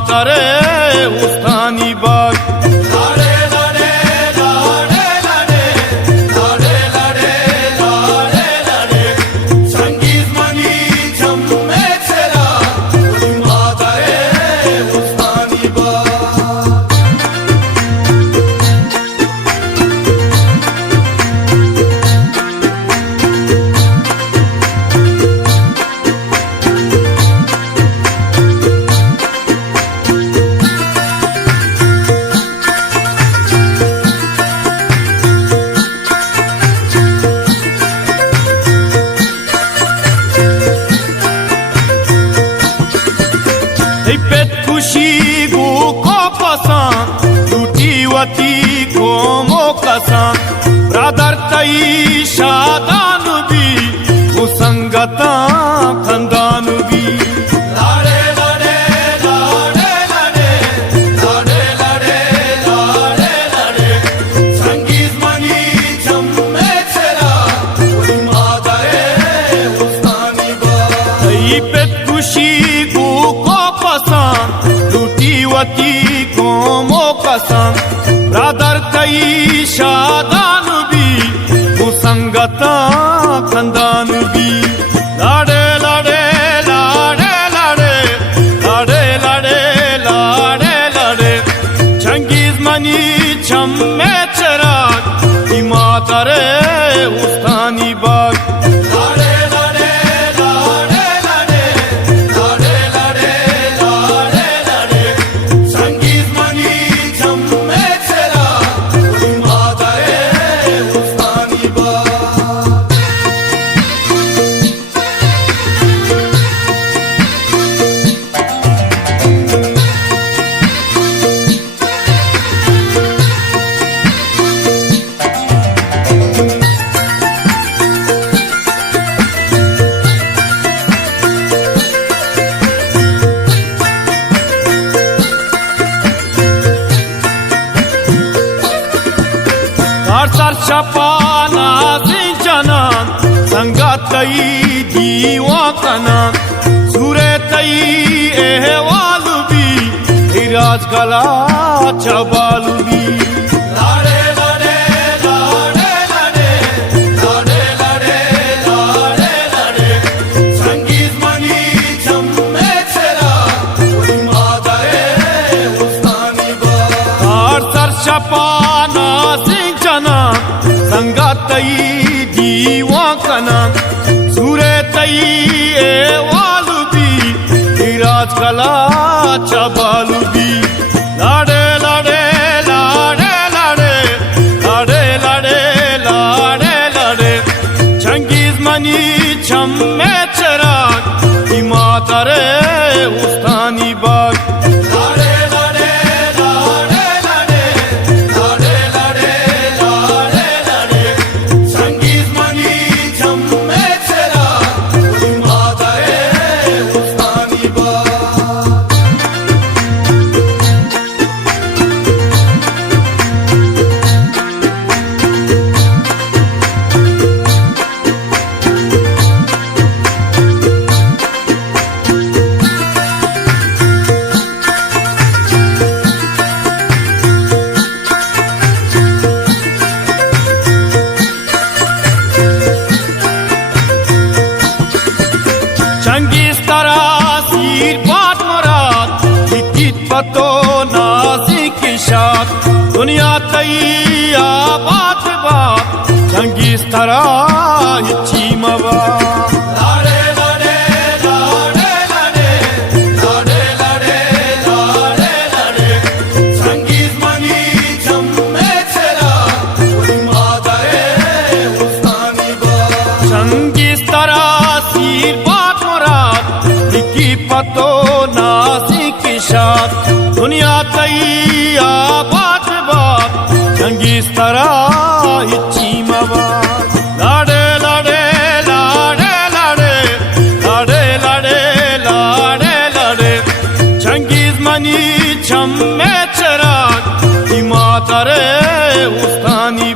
माता रे उस्तानी बाग। लाडे लाडे लाडे लाडे लाडे लाडे लाडे लाडे संगीत मनी छम्मे चला माता रे उस्तानी बाग। खुशी गो को पसान लुटीवती को मोकसान ब्रादर तई शादान भी कुसंगता खंदान भी। लाडे लाडे लाडे लाडे लाडे लाडे लाडे लाडे संगीत मनी छम्मे चला माता रे उस्तानी बाग। तई पे खुशी गो को पसान लुटीवती को मोकसान ब्रादर तई शादान भी कुसंगता खंदान भी। लाडे लाडे लाडे लाडे लाडे लाडे लाडे लाडे चंगीज मनी छम्मे चराग माता रे उस्तानी बाग। लाडे लाडे लाडे लाडे लाडे लाडे लाडे लाडे संगीत मनी छम्मे चला माता रे उस्तानी बाग। सर छपाना सिंचनान संगतई दीवा कनान सूरे तई एहवाल भी हिराज कला छबाल भी। लाडे लाडे लाडे लाडे लाडे लाडे लाडे लाडे संगीत मनी छम्मे चला माता रे उस्तानी बाग। सर छपाना संगतई दीवा कनान सूरे तई एवाल भी हिराज कला छबाल भी। लाडे लाडे लाडे लाडे लाडे लाडे लाडे लाडे चंगीज मनी छम्मे चराग माता रे उस्तानी बाग। लाडे लाडे लाडे लाडे लाडे लाडे लाडे लाडे संगीत मनी छम्मे चला माता रे उस्तानी बाग। चंगीज तरासीर बात मुराद लिखित पतो नासिक शाद दुनिया तई आबाद बात चंगीज तरा हिची मवा। लाडे लाडे लाडे लाडे लाडे लाडे लाडे लाडे संगीत मनी छम्मे चला माता रे उस्तानी बाग। चंगीज तरासीर बात मुराद लिखित पतो नासिक शाद दुनिया तई आबाद बात चंगीज तरा हिची मवा। लाडे लाडे लाडे लाडे लाडे लाडे लाडे लाडे चंगीज मनी छम्मे चराग माता रे उस्तानी